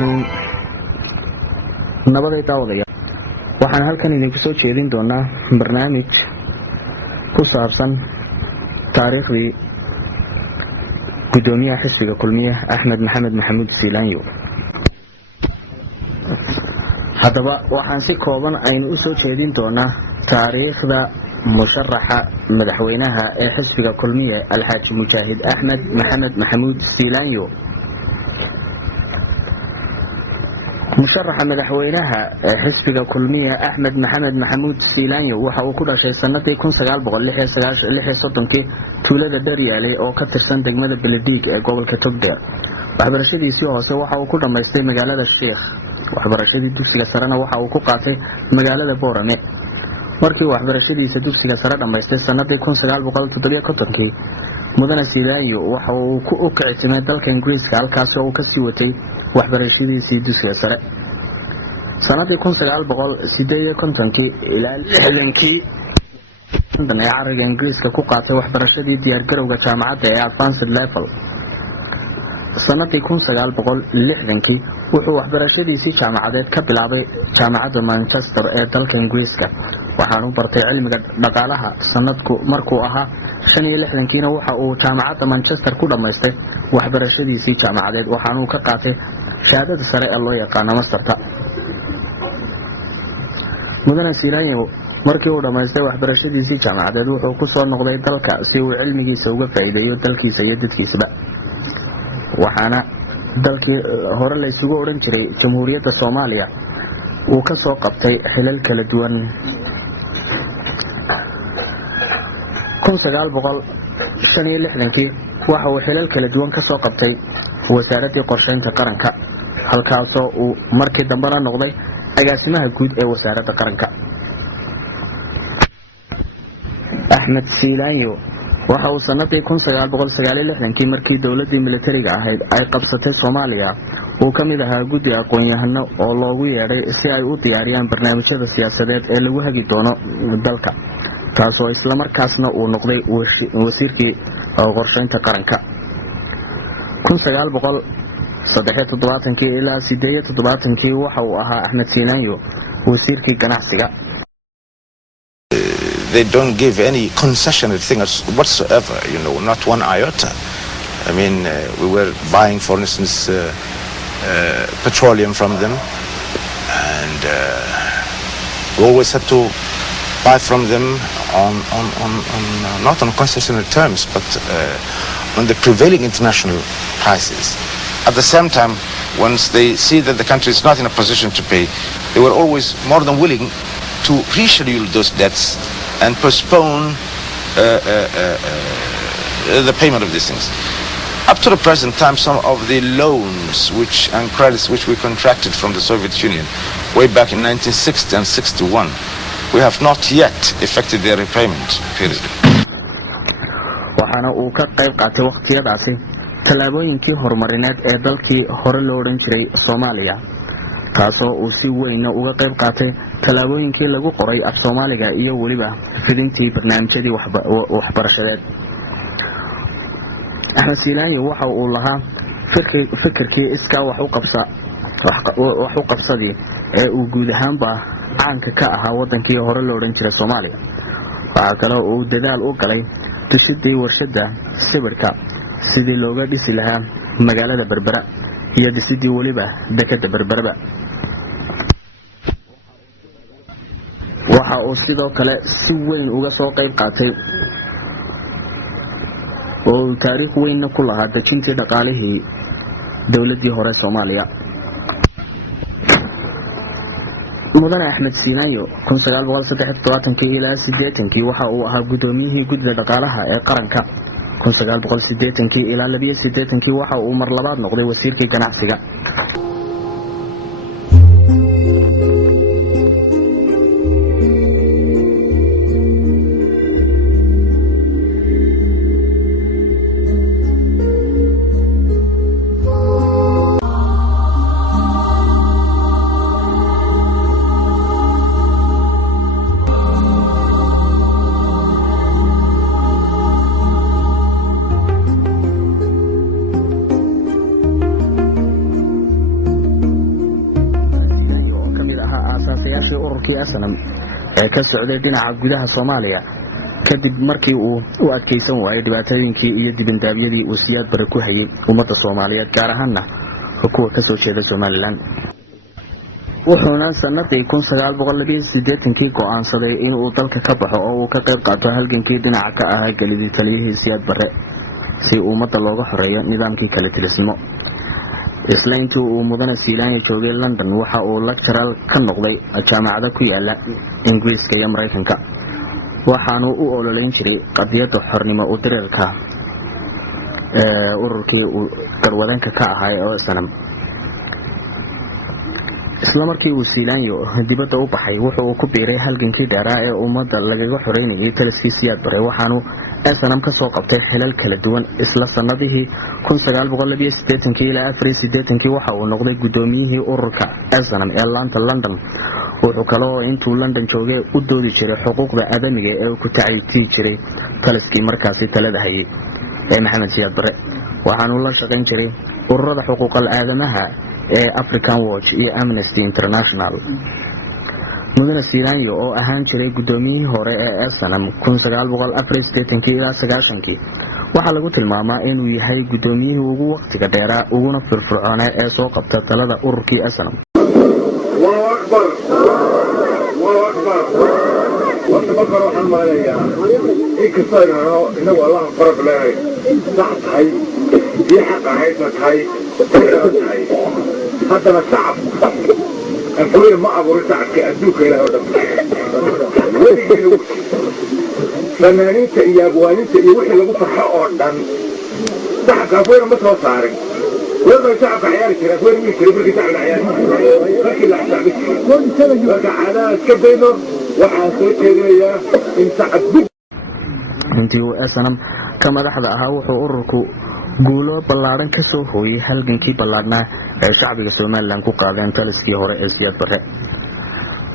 الرحيم نبض يتعوضي waxaan halkan idinku soo jeedin doonaa barnaamij ku saabsan taariikhdii gudoomiyaha xisbiga kulmiye Axmed Maxamed Maxamuud Siilaanyo. haddaba waxaan si kooban aynu u soo jeedin doonaa taariikhda musharaxa madaxweynaha ee xisbiga kulmiye Alxaaji Mujaahid Axmed Maxamed Maxamuud Siilaanyo. musharaxa madaxweynaha xisbiga kulmiye Axmed Maxamed Maxamuud Siilaanyo waxa uu ku dhashay sanadii 1936 tuulada Daryaale oo ka tirsan degmada Beledweyne ee gobolka Togdheer. waxbarashadiisii hoose waxa uu ku dhamaystay magaalada Sheekh. waxbarashadii dugsiga sarena waxa uu ku qaatay magaalada Boorame. markii waxbarashadiisa dugsiga sare dhamaystay sanadii 1957 mudane Siilaanyo waxa uu ku ukacsimay dalka Ingiriiska halkaas oo uu ka sii watay waxbarashadiisii dugsiga sare. sanadii 1958 ilaa 60kii ee cariga Ingiriiska ku qaatay waxbarashadii diyaar garowga jaamacadda ee advanced level. sanadii 1960kii wuxuu waxbarashadiisii jaamacadeed ka bilaabay jaamacadda Manchester ee dalka Ingiriiska. waxaan u bartay cilmiga dhaqaalaha sanadku markuu ahaa 65kiina waxa uu jaamacadda Manchester ku dhamaystay waxbarashadiisii jaamacadeed waxaan uu ka qaatay shahaadada sare ee loo yaqaan masterta. mudane Siilaanyo markii uu dhamaystay waxbarashadiisii jaamacadeed wuxuu ku soo noqday dalka si uu cilmigiisa uga faa'iideeyo dalkiisa iyo dadkiisaba. waxaana dalkii hore la isugu oran jiray Jamhuuriyadda Soomaaliya uu ka soo qabtay xilal kala duwan. 1965kii waxa uu xilal kala duwan ka soo qabtay wasaaradda qorsheynta qaranka halkaas oo uu markii dambena noqday agaasimaha guud ee wasaaradda qaranka. Axmed Siilaanyo waxa uu sanadii 1969kii markii dawladii militariga ahayd ay qabsatay Soomaaliya uu ka mid ahaa guddi aqoon-yahano oo loogu yeedhay si ay u diyaariyaan barnaamijyada siyaasadeed ee lagu hagi doono dalka, taasoo isla markaasna uu noqday wasiirkii qorsheynta qaranka. 1973 ilaa 1978kii waxa uu ahaa Axmed Siilaanyo wasiirkii ganacsiga. They don't give any concessionary thing whatsoever, not one iota. I mean, we were buying, for instance, petroleum from them, and we always had to buy from them on not on concessionary terms, but on the prevailing international prices. At the same time, once they see that the country is not in a position to pay, they were always more than willing to reschedule those debts and postpone the payment of these things. Up to the present time, some of the loans and credits which we contracted from the Soviet Union way back in 1960 and 61, we have not yet effected their repayment period. waxaana uu ka qayb qaatay waqtiyadaasi tallaabooyinkii horumarineed ee dalkii hore loo odhan jiray Soomaaliya, taasoo uu si weyn uga qayb qaatay tallaabooyinkii lagu qoray af Soomaaliga iyo waliba fidintii barnaamijyadii waxbarashadeed. Axmed Siilaanyo waxa uu lahaa fikirkii iska wax u qabsadii ee uu guud ahaanba caanka ka ahaa wadankii hore loo odhan jiray Soomaaliya. waxa kale oo uu dadaal u galay dhisidii warshada sawirka sidii looga dhisi lahaa magaalada Berbera iyo dhisidii waliba dekada Berberaba. waxa uu sidoo kale si weyn uga soo qayb qaatay oo taariikh weyn ku lahaa dejintii dhaqaalihii dawladii hore Soomaaliya. mudane Axmed Siilaanyo 1973 ilaa 80kii waxa uu ahaa gudoomiyihii guddiga dhaqaalaha ee qaranka. 1980 ilaa 82kii waxa uu mar labaad noqday wasiirkii ganacsiga. aasaasay ururkii SNM ee ka socday dhinaca gudaha Soomaaliya kadib markii uu u adkeysan waayay dhibaatooyinkii iyo dibindaabyadii uu Siyaad Barre ku hayay ummadda Soomaaliyeed gaar ahaanna kuwa ka soo jeeda Somaliland. wuxuuna sanadii 1982 go'aansaday in uu dalka ka baxo oo uu ka qayb qaato halgankii dhinaca ka ahaa galidii taliyihii Siyaad Barre si ummadda looga xoreeyo nidaamkii kala tilisnimo. isla intii uu mudane Siilaanyo joogay London waxa uu lecturer ka noqday jaamacada ku yaala Ingiriiska iyo Mareykanka waxaanu u ololeyn jiray qadiyadda xornimo u dirirka ururkii uu garwadanka ka ahaa ee SNM. isla markii uu Siilaanyo dibadda u baxay wuxuu ku biiray halgankii dheeraa ee ummadda lagaga xoreynayay taliskii Siyaad Barre waxaanu SNM ka soo qabtay xilal kala duwan. isla sanadihii 1982 ilaa 1984 waxa uu noqday gudoomiyihii ururka SNM ee laanta London. wuxuu kaloo intuu London joogay u doodi jiray xuquuqda aadamiga ee ku tacaytii jiray taliskii markaasi talada hayay ee Maxamed Siyaad Barre waxaanu la shaqayn jiray ururada xuquuqal aadamaha ee African Watch iyo Amnesty International. mudane Siilaanyo oo ahaan jiray gudoomiyihii hore ee SNM 1984 ilaa 90 waxaa lagu tilmaamaa inuu yahay gudoomiyihii ugu waqtiga dheeraa uguna firfircoonaa ee soo qabta talada ururkii SNM. وأكبر وحنا يا إيه كسر إنه والله فرق لا صح هاي دي حق هاي هاي هاي هذا الشعب الكل ما أبغى رتاع كأدوك إلى هذا فنانين يا أبوانين يوحي لو فرحة أردن صح كافوين ما توصارك ولا شعب عيالك كذا وين مين كذا بركي تعال عيالك بركي لا شعب كل سنة يرجع على كبينه وحاسوتينيا إن تعبد intii uu SNM ka madaxda ahaa wuxuu ururku guulo ballaaran ka soo hooyay halgankii ballaarnaa ee shacbiga Somaliland ku qaadeen taliskii hore ee Siyaad Barre.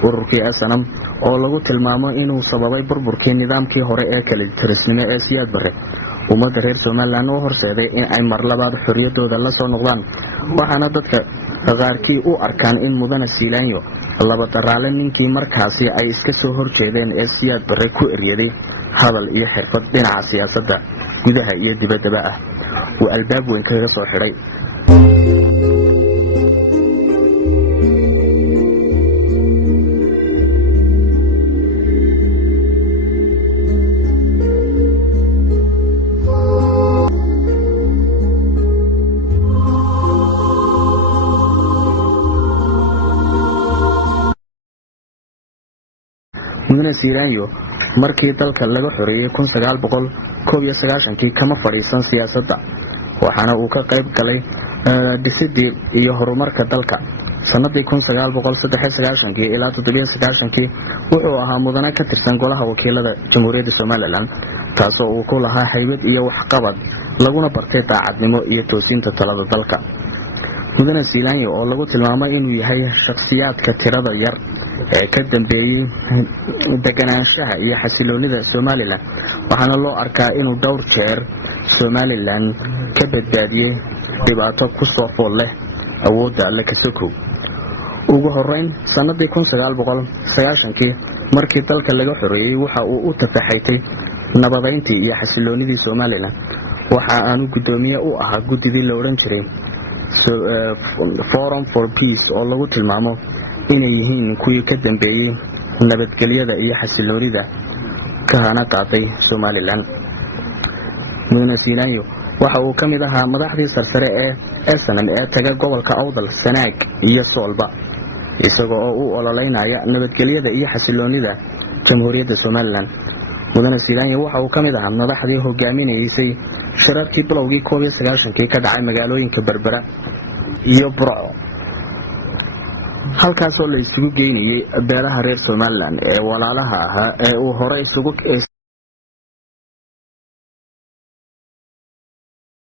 ururkii SNM oo lagu tilmaamo inuu sababay burburkii nidaamkii hore ee kala tirisnimo ee Siyaad Barre ummadda reer Somaliland oo horseeday in ay mar labaad xorriyadooda la soo noqdaan waxaana dadka qaarkii u arkaan in mudane Siilaanyo laba daraale ninkii markaasi ay iska soo horjeedeen ee Siyaad Barre ku eryaday hadal iyo xirfad dhinaca siyaasadda gudaha iyo dibaddaba ah uu albaab weyn kaga soo xidhay. mudane Siilaanyo markii dalka laga xoreeyay 1991 kama fadhiisan siyaasadda waxaana uu ka qayb galay dhisidii iyo horumarka dalka. sanadii 1993 ilaa 1997 wuxuu ahaa mudane ka tirsan golaha wakiilada Jamhuuriyadda Somaliland taasoo uu ku lahaa haybad iyo waxqabad laguna bartay daacadnimo iyo toosinta talada dalka. mudane Siilaanyo oo lagu tilmaamay inuu yahay shakhsiyaadka tirada yar ee ka dambeeyay deganaanshaha iyo xasiloonida Somaliland waxaana loo arkaa inuu dhowr jeer Somaliland ka badbaadiyay dhibaato ku soo fool leh awoodda alle ka sokow. ugu horeyn sanadii 1990 markii dalka laga xoreeyay waxa uu u tafaxaytay nabadeyntii iyo xasiloonidii Somaliland waxa aanu gudoomiye u ahaa gudidii la oran jiray Forum for Peace oo lagu tilmaamo inay yihiin kuwii ka dambeeyay nabadgelyada iyo xasiloonida ka hana qaaday Somaliland. mudane Siilaanyo waxa uu ka mid ahaa madaxdii sarsare ee SNM ee taga gobolka Awdal, Sanaag iyo Soolba isagoo oo u ololeynaya nabadgelyada iyo xasiloonida Jamhuuriyadda Somaliland. mudane Siilaanyo waxa uu ka mid ahaa madaxdii hogaaminaysay shirarkii bilowgii 1990 ka dhacay magaalooyinka Berbera iyo Burco halkaasoo la isugu geynayay beelaha reer Somaliland ee walaalaha ahaa ee uu hore